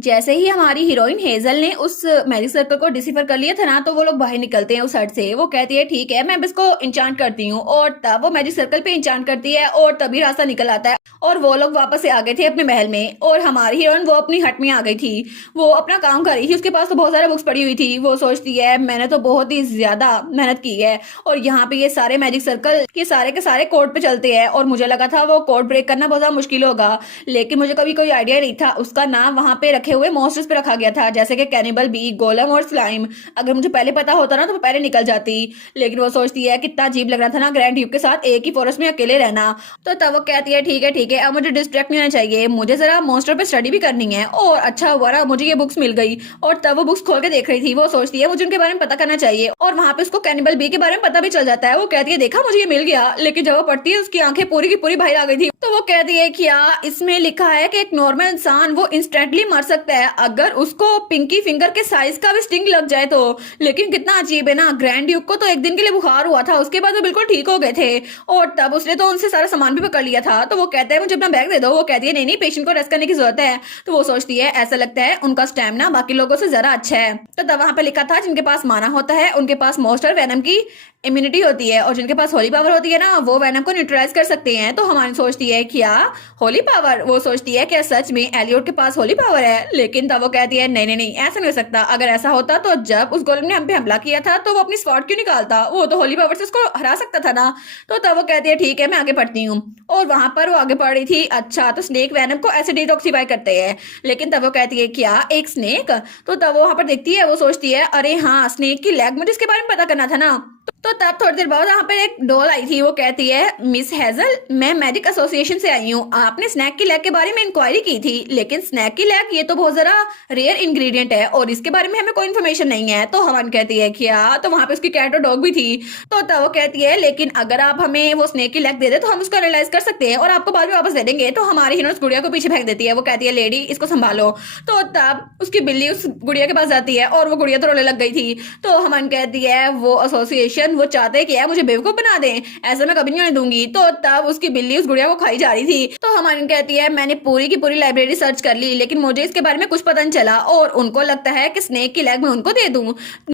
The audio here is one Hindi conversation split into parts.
जैसे ही हमारी हीरोइन हेजल ने उस मैजिक सर्कल को डिसिफर कर लिया था ना, तो वो लोग बाहर निकलते हैं उस हट से। वो कहती है ठीक है मैं अब इसको इंचांट करती हूँ, और तब वो मैजिक सर्कल पे इंचांट करती है और तभी रास्ता निकल आता है और वो लोग वापस से आ गए थे अपने महल में। और हमारी हीरोइन वो अपनी हट में आ गई थी, वो अपना काम कर रही थी। उसके पास तो बहुत सारे बुक्स पड़ी हुई थी। वो सोचती है मैंने तो बहुत ही ज्यादा मेहनत की है, और यहाँ पे ये सारे मैजिक सर्कल के सारे कोड पे चलते हैं, और मुझे लगा था वो कोड ब्रेक करना बहुत ज्यादा मुश्किल होगा, लेकिन मुझे कभी कोई आइडिया नहीं था। उसका नाम वहां पे रखे हुए मॉन्स्टर्स पे रखा गया था, जैसे कि कैनिबल बी, गोलम और स्लाइम। अगर मुझे पहले पता होता ना तो मैं पहले निकल जाती। लेकिन वो सोचती है कितना अजीब लग रहा था ना ग्रैंड ड्यूक के साथ एक ही फॉरेस्ट में अकेले रहना। तो तब वो कहती है ठीक है अब मुझे डिस्ट्रैक्ट नहीं होना चाहिए, मुझे जरा मॉन्स्टर पे स्टडी भी करनी है। और अच्छा हुआ ना मुझे ये बुक्स मिल गई। और तब वो बुक्स खोल के देख रही थी। वो सोचती है मुझे उनके बारे में पता करना चाहिए, और वहां पे उसको कैनिबल बी के बारे में पता भी चल जाता है। वो कहती है देखा मुझे ये मिल गया। लेकिन जब वो पढ़ती है उसकी आंखें पूरी की पूरी बाहर आ गई थी। तो वो कहती है क्या इसमें लिखा है कि एक नॉर्मल इंसान वो इंस्टेंटली मर सकता है अगर उसको पिंकी फिंगर के साइज का भी स्टिंग लग जाए तो। लेकिन कितना अजीब है ना, ग्रैंड ड्यूक को तो एक दिन के लिए बुखार हुआ था, उसके बाद वो बिल्कुल ठीक हो गए थे, और तब उसने तो उनसे सारा सामान भी पकड़ लिया था। तो वो कहता है मुझे अपना बैग दे दो। वो कहती है नहीं पेशेंट को रेस्ट करने की जरूरत है। तो वो सोचती है ऐसा लगता है उनका स्टैमिना बाकी लोगों से ज्यादा अच्छा है। तो तब वहां पे लिखा था जिनके पास माना होता है उनके पास मोस्टर वेनम की इम्यूनिटी होती है, और जिनके पास होली पावर होती है ना वो वेनम को न्यूट्रलाइज कर सकते हैं। तो हमारी सोचती है क्या होली पावर, वो सोचती है क्या सच में एलियोट के पास होली पावर है। लेकिन तब वो कहती है नहीं ऐसा नहीं हो सकता। अगर ऐसा होता तो जब उस गोलम ने हम पे हमला किया था तो वो अपनी स्वॉर्ड क्यों निकालता, वो तो होली पावर से उसको हरा सकता था ना। तो तब वो कहती है ठीक है मैं आगे पढ़ती हूँ। और वहां पर वो आगे पढ़ रही थी। अच्छा तो स्नेक वेनम को ऐसे डिटॉक्सिफाई करते हैं। लेकिन तब वो कहती है क्या एक स्नेक। तो तब वो वहां पर देखती है। वो सोचती है अरे हाँ स्नेक की लेग, मुझे इसके बारे में पता करना था ना। तो तब थोड़ी देर बाद यहाँ पर एक डॉल आई थी। वो कहती है मिस हेजल मैं मैजिक एसोसिएशन से आई हूँ, आपने स्नैक की लेग के बारे में इंक्वायरी की थी, लेकिन स्नैक की लेग ये तो बहुत जरा रेयर इंग्रेडिएंट है और इसके बारे में हमें कोई इन्फॉर्मेशन नहीं है। तो हवन कहती है क्या, तो वहां पे उसकी कैट और डॉग भी थी। तो तब वो कहती है लेकिन अगर आप हमें वो स्नेक की लेग दे दे तो हम उसको एनालाइज कर सकते हैं और आपको बाद में वापस दे देंगे। तो हमारी हीरो उस गुड़िया को पीछे फेंक देती है। वो कहती है लेडी इसको संभालो। तो तब उसकी बिल्ली उस गुड़िया के पास जाती है और वो गुड़िया तो रोने लग गई थी। तो हमन कहती है वो एसोसिएशन वो चाहते हैं कि यार मुझे बेवकूफ बना दें, ऐसा मैं कभी नहीं होने दूंगी। तो तब उसकी बिल्ली उस गुड़िया को खाई जा रही थी। तो हमन कहती है मैंने पूरी की पूरी लाइब्रेरी सर्च कर ली लेकिन मुझे इसके बारे में कुछ पता नहीं चला, और उनको लगता है कि स्नेक की लेग मैं उनको दे दूं।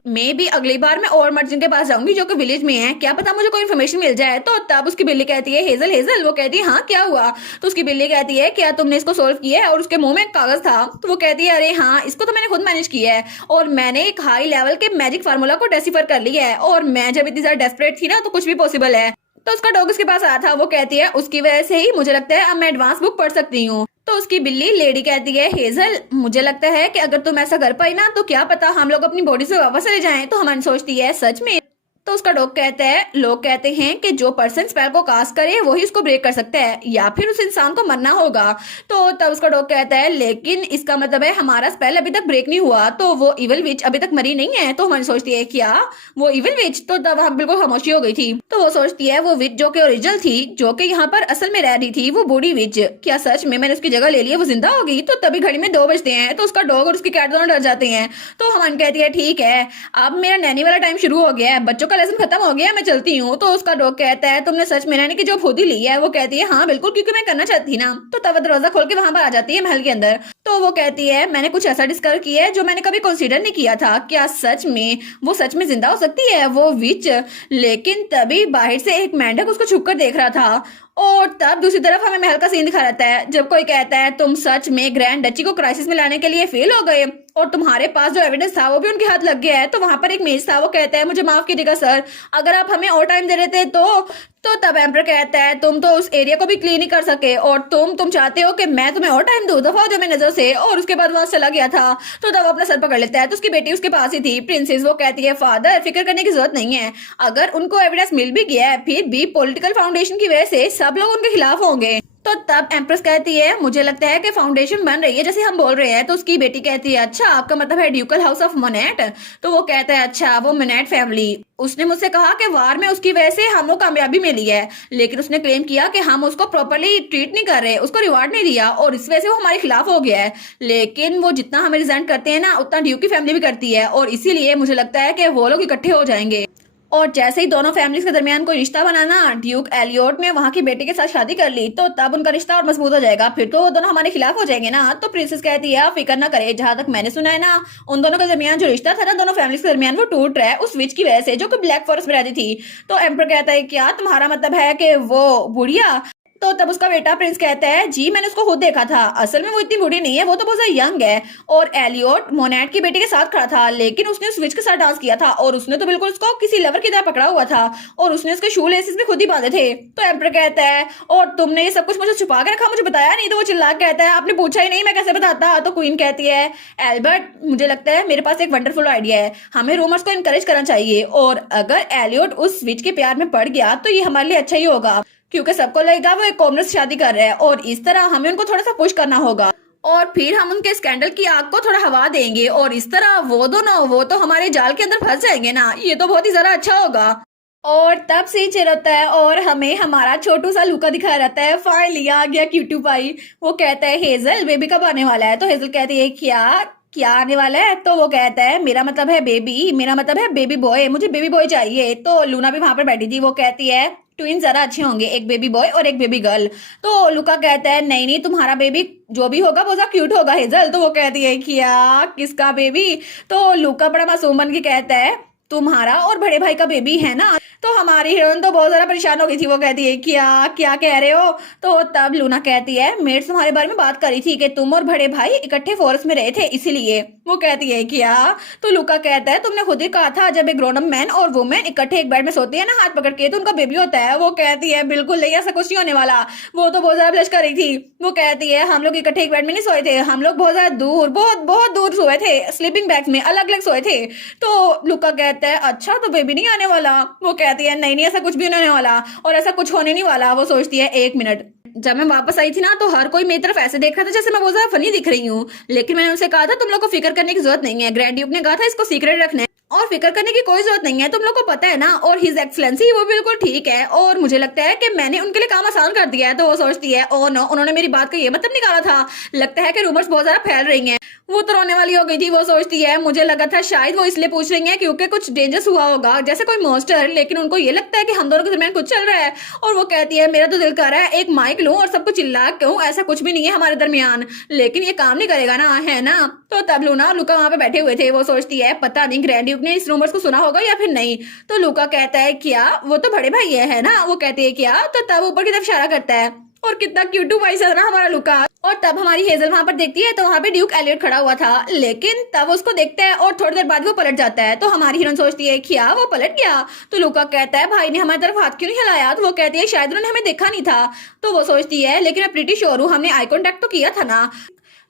मे भी अगली बार मैं और मर्चेंट के पास जाऊंगी जो कि विलेज में है, क्या पता मुझे कोई इन्फॉर्मेशन मिल जाए। तो तब उसकी बिल्ली कहती है हेजल हेजल। वो कहती है हाँ क्या हुआ। तो उसकी बिल्ली कहती है क्या तुमने इसको सोल्व किया है, और उसके मुंह में एक कागज था। तो वो कहती है अरे हाँ इसको तो मैंने खुद मैनेज किया है, और मैंने एक हाई लेवल के मैजिक फार्मूला को डेसिफर कर लिया है, और मैं जब इतनी ज्यादा डेस्परेट थी ना तो कुछ भी पॉसिबल है। तो उसका डॉग उसके पास आया था। वो कहती है उसकी वजह से ही मुझे लगता है अब मैं एडवांस बुक पढ़ सकती हूँ। तो उसकी बिल्ली लेडी कहती है हेजल मुझे लगता है कि अगर तुम ऐसा कर पाई ना तो क्या पता हम लोग अपनी बॉडी से वापस चले जाएं। तो हमारी सोचती है सच में। तो उसका डॉग कहता है लोग कहते हैं कि जो पर्सन स्पेल को कास्ट करे वही उसको ब्रेक कर सकता है या फिर उस इंसान को मरना होगा। तो तब उसका डॉग कहता है लेकिन इसका मतलब है हमारा स्पेल अभी तक ब्रेक नहीं हुआ, तो वो इविल विच अभी तक मरी नहीं है। तो हमारी सोचती है क्या वो इविल विच। तो तब हम बिल्कुल खामोशी हो गई थी। तो वो सोचती है वो विच जो कि ओरिजिनल थी, जो कि यहाँ पर असल में रह रही थी, वो बूढ़ी विच, क्या सच में मैंने उसकी जगह ले ली है, वो जिंदा होगी। तो तभी घड़ी में 2 बजते हैं। तो उसका डॉग और उसकी कैट दोनों डर जाते हैं। तो हमारी कहती है ठीक है अब मेरा नैनी वाला टाइम शुरू हो गया है, बच्चों का लेसन खत्म हो गया, मैं चलती हूँ। तो उसका डॉग कहता है तुमने सच में नैनी की जॉब खुद ही ली है। वो कहती है हाँ बिल्कुल क्योंकि मैं करना चाहती थी ना। तो तब दरवाजा खोल के वहां पर आ जाती है महल के अंदर। तो वो कहती है मैंने कुछ ऐसा डिस्कवर किया है जो मैंने कभी कंसीडर नहीं किया था, क्या सच में वो सच में जिंदा हो सकती है वो विच। लेकिन तभी बाहर से एक मेंढक उसको छुप कर देख रहा था, और तब दूसरी तरफ हमें महल का सीन दिखा रहता है जब कोई कहता है तुम सच में ग्रैंड डची को क्राइसिस में लाने के लिए फेल हो गए और तुम्हारे पास जो एविडेंस था वो भी उनके हाथ लग गया है। तो वहां पर एक मेज था। वो कहता है मुझे माफ कीजिएगा सर, अगर आप हमें और टाइम दे रहे थे तो तब एम्पर कहता है तुम तो उस एरिया को भी क्लीन ही कर सके और तुम चाहते हो कि मैं तुम्हें और टाइम दूं, दफा हो जो मेरी नजर से। और उसके बाद वहां चला गया था। तो तब अपना सर पकड़ लेता है। तो उसकी बेटी उसके पास ही थी प्रिंसेस। वो कहती है फादर फिक्र करने की जरूरत नहीं है, अगर उनको एविडेंस मिल भी गया है फिर भी पॉलिटिकल फाउंडेशन की वजह से सब लोग उनके खिलाफ होंगे। तो तब एम्प्रेस कहती है मुझे लगता है कि फाउंडेशन बन रही है जैसे हम बोल रहे हैं। तो उसकी बेटी कहती है अच्छा आपका मतलब है ड्यूकल हाउस ऑफ मोनेट। तो वो कहता है अच्छा वो मोनेट फैमिली, उसने मुझसे कहा कि वार में उसकी वजह से हमको कामयाबी मिली है, लेकिन उसने क्लेम किया कि हम उसको प्रॉपर्ली ट्रीट नहीं कर रहे, उसको रिवार्ड नहीं दिया और इस वजह से वो हमारे खिलाफ हो गया है। लेकिन वो जितना हमें रिजेंट करते हैं ना उतना ड्यूक की फैमिली भी करती है, और इसीलिए मुझे लगता है कि वो लोग इकट्ठे हो जाएंगे। और जैसे ही दोनों फैमिलीज के दरमियान कोई रिश्ता बनाना ड्यूक एलियोट ने वहां की बेटी के साथ शादी कर ली तो तब उनका रिश्ता और मजबूत हो जाएगा, फिर तो वो दोनों हमारे खिलाफ हो जाएंगे ना। तो प्रिंसेस कहती है आप फिक्र ना करे, जहां तक मैंने सुना है ना उन दोनों के दरमियान जो रिश्ता था ना दोनों फैमिलीज के दरमियान वो टूट रहा है उस विच की वजह से जो कि ब्लैक फॉरेस्ट में रहती थी। तो एम्पर कहता है क्या तुम्हारा मतलब है कि वो बुढ़िया? तो तब उसका बेटा प्रिंस कहता है जी मैंने उसको खुद देखा था, असल में वो इतनी बूढ़ी नहीं है, वो तो बहुत ज्यादा यंग है। और एलियोट मोनेट की बेटी के साथ खड़ा था लेकिन उसने उस विच के साथ डांस किया था और उसने तो बिल्कुल उसको किसी लवर की तरह पकड़ा हुआ था और उसने उसके शू लेसिस भी खुद ही बांधे थे। तो एम्पर कहता है और तुमने ये सब कुछ मुझे छुपा के रखा, मुझे बताया नहीं? तो वो चिल्ला के कहता है आपने पूछा ही नहीं, मैं कैसे बताता? तो क्वीन कहती है एल्बर्ट मुझे लगता है मेरे पास एक वंडरफुल आइडिया है, हमें रूमर्स को इनकरेज करना चाहिए और अगर एलियोट उस विच के प्यार में पड़ गया तो ये हमारे लिए अच्छा ही होगा क्योंकि सबको लगेगा वो एक कॉमनर से शादी कर रहा है और इस तरह हमें उनको थोड़ा सा पुश करना होगा और फिर हम उनके स्कैंडल की आग को थोड़ा हवा देंगे और इस तरह वो दोनों वो तो हमारे जाल के अंदर फंस जाएंगे ना, ये तो बहुत ही ज्यादा अच्छा होगा। और तब से चिर होता है और हमें हमारा छोटू सा लूका दिखाया रहता है, फाइनली आ गया क्यूटू पाई। वो कहता है हेजल बेबी कब आने वाला है? तो हेजल कहती है क्या क्या आने वाला है? तो वो कहता है मेरा मतलब है बेबी, मेरा मतलब है बेबी बॉय, मुझे बेबी बॉय चाहिए। तो लूना भी वहां पर बैठी थी, वो कहती है ट्विन ज्यादा अच्छे होंगे, एक बेबी बॉय और एक बेबी गर्ल। तो लुका कहता है नहीं नहीं तुम्हारा बेबी जो भी होगा वो ज्यादा क्यूट होगा हेजल। तो वो कहती है क्या किसका बेबी? तो लुका बड़ा मासूम बन के कहता है तुम्हारा और बड़े भाई का बेबी है ना। तो हमारी हीरोइन तो बहुत ज्यादा परेशान हो गई थी, वो कहती है क्या क्या कह रहे हो? तो तब लूना कहती है मेट्स तुम्हारे बारे में बात करी थी कि तुम और बड़े भाई इकट्ठे फॉरेस्ट में रहे थे इसीलिए। वो कहती है क्या? तो लुका कहता है तुमने खुद ही कहा था जब एक ग्रोन अप मैन और वुमेन इकट्ठे एक बेड में सोते हैं ना हाथ पकड़ के तो उनका बेबी होता है। वो कहती है बिल्कुल नहीं ऐसा कुछ नहीं होने वाला। वो तो बहुत ज्यादा ब्लश कर रही थी। वो कहती है हम लोग इकट्ठे एक बेड में नहीं सोए थे, हम लोग बहुत ज्यादा दूर बहुत बहुत दूर सोए थे, स्लीपिंग बैग्स में अलग अलग सोए थे। तो लुका कहता है अच्छा तो बेबी नहीं आने वाला? वो कहती है नहीं नहीं ऐसा कुछ भी नहीं होने वाला और ऐसा कुछ होने नहीं वाला। वो सोचती है एक मिनट, जब मैं वापस आई थी ना तो हर कोई मेरी तरफ ऐसे देख रहा था जैसे मैं बहुत ज्यादा फनी दिख रही हूँ, लेकिन मैंने उनसे कहा था तुम लोग को फिक्र करने की जरूरत नहीं है, ग्रैंड ड्यूक ने कहा था इसको सीक्रेट रखना है और फिक्र करने की कोई जरूरत नहीं है, तुम लोग को पता है ना। और हिज एक्सलेंसी वो बिल्कुल ठीक है और मुझे लगता है कि मैंने उनके लिए काम आसान कर दिया है। तो वो सोचती है ओ नो उन्होंने मेरी बात का ये मतलब निकाला था, लगता है कि रूमर्स बहुत ज्यादा फैल रही हैं। वो तो रोने वाली हो गई थी। वो सोचती है मुझे लगा था शायद वो इसलिए पूछ रही है क्योंकि कुछ डेंजरस हुआ होगा जैसे कोई मॉन्स्टर, लेकिन उनको ये लगता है कि हम दोनों के दरमियान कुछ चल रहा है। और वो कहती है मेरा तो दिल कर रहा है एक माइक लूं और सबको चिल्ला कहूं ऐसा कुछ भी नहीं है हमारे दरमियान, लेकिन ये काम नहीं करेगा ना, है ना। तो तब लूना और लुका वहां पे बैठे हुए थे। वो सोचती है पता नहीं ग्रैंड ड्यूक ने इस रूमर्स को सुना होगा या फिर नहीं। तो लुका कहता है क्या वो तो बड़े भाई है ना? वो कहती है क्या? तो तब ऊपर की तरफ इशारा करता है और कितना क्यूटू भाई था ना हमारा लुका। और तब हमारी हेजल वहां पर देखती है तो वहां पे ड्यूक एलियट खड़ा हुआ था, लेकिन तब उसको देखता है और थोड़ी देर बाद वो पलट जाता है। तो हमारी हीरोइन सोचती है क्या वो पलट गया? तो लुका कहता है भाई ने हमारी तरफ हाथ क्यों नहीं हिलाया? तो वो कहती है शायद उन्होंने हमें देखा नहीं था। तो वो सोचती है लेकिन मैं प्रीटी श्योर हूँ हमने आई कॉन्टेक्ट तो किया था ना।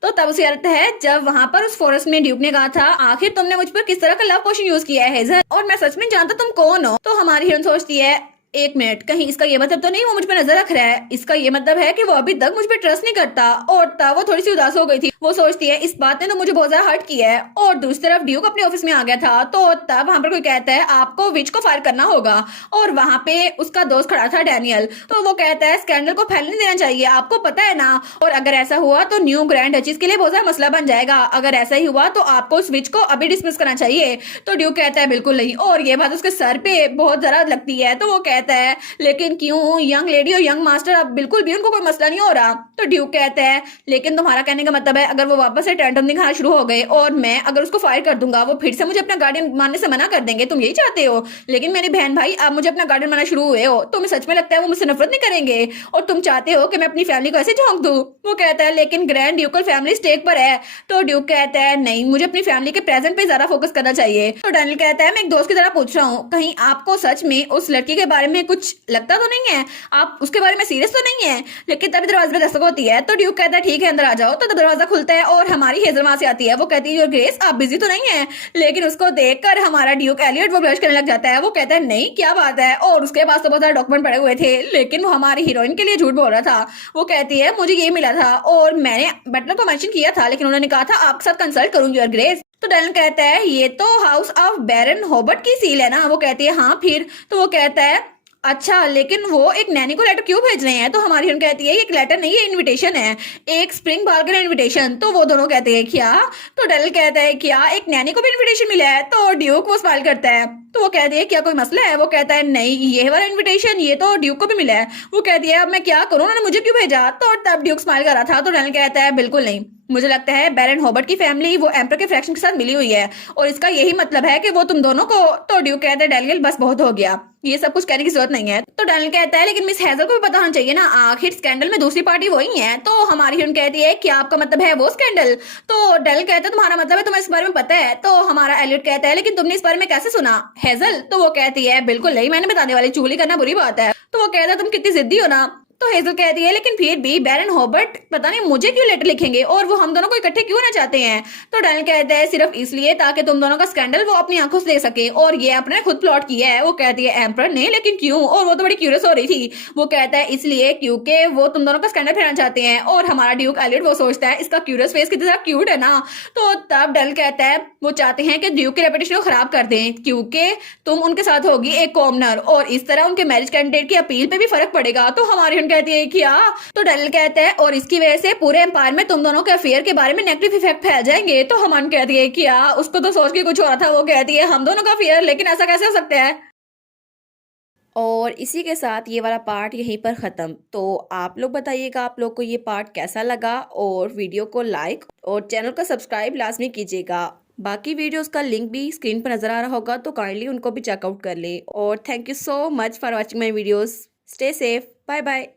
तो तब उसे याद है जब वहां पर उस फॉरेस्ट में ड्यूक ने कहा था आखिर तुमने मुझ पर किस तरह का लव पोशन यूज किया है हेजल और मैं सच में जानता तुम कौन हो। तो हमारी हीरोइन सोचती है एक मिनट कहीं इसका ये मतलब तो नहीं वो मुझ पर नजर रख रहा है, इसका ये मतलब है कि वो अभी तक मुझ पर ट्रस्ट नहीं करता। और तब वो थोड़ी सी उदास हो गई थी। वो सोचती है इस बात ने तो मुझे बहुत ज्यादा हर्ट किया है। और दूसरी तरफ ड्यूक अपने ऑफिस में आ गया था तो तब वहां पर कोई कहता है आपको विच को फायर करना होगा और वहां पे उसका दोस्त खड़ा था डैनियल। तो वो कहता है स्कैंडल को फैलने देना चाहिए, आपको पता है ना, और अगर ऐसा हुआ तो न्यू ग्रैंड डचीज के लिए बहुत ज्यादा मसला बन जाएगा, अगर ऐसा ही हुआ तो आपको उस विच को अभी डिसमिस करना चाहिए। तो ड्यूक कहता है बिल्कुल नहीं, और ये बात उसके सर पे बहुत जरा लगती है। तो वो कहता है लेकिन क्यों यंग लेडी और यंग मास्टर अब बिल्कुल भी उनको कोई मसला नहीं हो रहा। तो ड्यूक कहता है लेकिन तुम्हारा कहने का मतलब है अगर वो वापस से टेंटम दिखाना शुरू हो गए और मैं अगर उसको फायर कर दूंगा वो फिर से मुझे अपना गार्डियन मानने से मना कर देंगे, तुम यही चाहते हो? लेकिन मेरी बहन भाई आप मुझे अपना गार्डियन मानना शुरू हुए हो, तुम्हें सच में लगता है वो मुझसे नफरत नहीं करेंगे और तुम चाहते हो कि मैं अपनी फैमिली को ऐसे झोंक दूं? वो कहता है लेकिन ग्रैंड ड्यूकल फैमिली स्टेक पर है। तो ड्यूक कहता है नहीं मुझे अपनी फैमिली के प्रेजेंट पे ज्यादा फोकस करना चाहिए। तो डैनियल कहता है मैं एक दोस्त की तरह पूछ रहा हूँ कहीं आपको सच में उस लड़की के बारे में कुछ लगता तो नहीं है, आप उसके बारे में सीरियस तो नहीं है? लेकिन तभी दरवाजे पे दस्तक होती है। तो ड्यूक कहता है ठीक है अंदर आ जाओ। तो दरवाजा खुलता है और हमारी हेजल वहां से आती है। वो कहती है योर ग्रेस आप बिजी तो नहीं है? लेकिन उसको देखकर हमारा ड्यूक एलियट वो ब्लश करने लग जाता है। वो कहता है नहीं क्या बात है, और उसके पास तो बहुत सारे डॉक्यूमेंट पड़े हुए थे लेकिन वो हमारी हीरोइन के लिए झूठ बोल रहा था। वो कहती है मुझे ये मिला था और मैंने बटलर को मेंशन किया था लेकिन उन्होंने कहा था आपके साथ कंसल्ट करूंगी योर ग्रेस। तो डैनियल कहता है ये तो हाउस ऑफ बैरन हॉबर्ट की सील है ना? वो कहती है हाँ फिर? तो वो कहता है अच्छा, लेकिन वो एक नैनी को लेटर क्यों भेज रहे हैं? तो हमारी हीरोइन कहती है ये एक लेटर नहीं है, इनविटेशन है, एक स्प्रिंग बार्गन इनविटेशन। तो वो दोनों कहते हैं क्या? तो डेल कहता है क्या एक नैनी को भी इनविटेशन मिला है? तो ड्यूक वो स्माइल करता है, तो वो कहती है क्या कोई मसला है? वो कहता है नहीं, ये वाला इनविटेशन ये तो ड्यूक को भी मिला है। वो कहती है अब मैं क्या करूं, उन्होंने मुझे क्यों भेजा? तो तब ड्यूक स्माइल कर रहा था। तो डेल कहता है बिल्कुल नहीं, मुझे लगता है बैरन हॉबर्ट की फैमिली वो एम्पर के फ्रैक्शन के साथ मिली हुई है और इसका यही मतलब है कि वो तुम दोनों को। तो ड्यूक कहता है डेनियल बस बहुत हो गया, ये सब कुछ कहने की जरूरत नहीं है। तो डेनियल कहता है लेकिन मिस हेजल को भी पता होना चाहिए ना, आखिर स्कैंडल में दूसरी पार्टी वही है। तो हमारी हीरोइन कहती है क्या आपका मतलब है वो स्कैंडल? तो डेनियल कहता है तुम्हारा मतलब है तुम्हें इस बारे में पता है? तो हमारा एलियट कहता है लेकिन तुमने इस बारे में कैसे सुना हेजल? तो वो कहती है बिल्कुल नहीं, मैंने बताने वाली, चुगली करना बुरी बात है। तो वो कहता है तुम कितनी जिद्दी हो ना। तो हेजल कहती है लेकिन फिर भी बैरन हॉबर्ट पता नहीं मुझे क्यों लेटर लिखेंगे और वो हम दोनों को इकट्ठे क्यों ना चाहते हैं? तो डेनियल कहता है सिर्फ इसलिए ताकि तुम दोनों का स्कैंडल वो अपनी आंखों से देख सके और ये आपने खुद प्लॉट किया है। वो कहती है एम्पर ने, लेकिन क्यों? और वो तो बड़ी क्यूरियस हो रही थी। वो कहता है इसलिए क्योंकि वो तुम दोनों का स्कैंडल फैलाना चाहते हैं। और हमारा ड्यूक एलियट वो सोचता है इसका क्यूरियस फेस कितना ज्यादा क्यूट है ना। तो तब डेनियल कहता है वो चाहते हैं कि ड्यूक की रेपुटेशन को खराब कर दें क्योंकि तुम उनके साथ होगी एक कॉमनर और इस तरह उनके मैरिज कैंडिडेट की अपील पे भी फर्क पड़ेगा। तो हमारी उन कहती है क्या? तो डेनियल कहता है और इसकी वजह से पूरे एम्पायर में तुम दोनों के अफेयर के बारे में नेगेटिव इफेक्ट फैल जाएंगे। तो हमन कहती है क्या? उसको तो सोच के कुछ हो रहा था। वो कहती है हम दोनों का अफेयर, लेकिन ऐसा कैसे हो सकता है? और इसी के साथ ये वाला पार्ट यहीं पर ख़त्म। तो आप लोग बताइएगा आप लोग को ये पार्ट कैसा लगा और वीडियो को लाइक और चैनल को सब्सक्राइब लाजमी कीजिएगा। बाकी वीडियोस का लिंक भी स्क्रीन पर नज़र आ रहा होगा तो काइंडली उनको भी चेकआउट कर ले। और thank you so much for watching my videos. Stay safe, bye bye.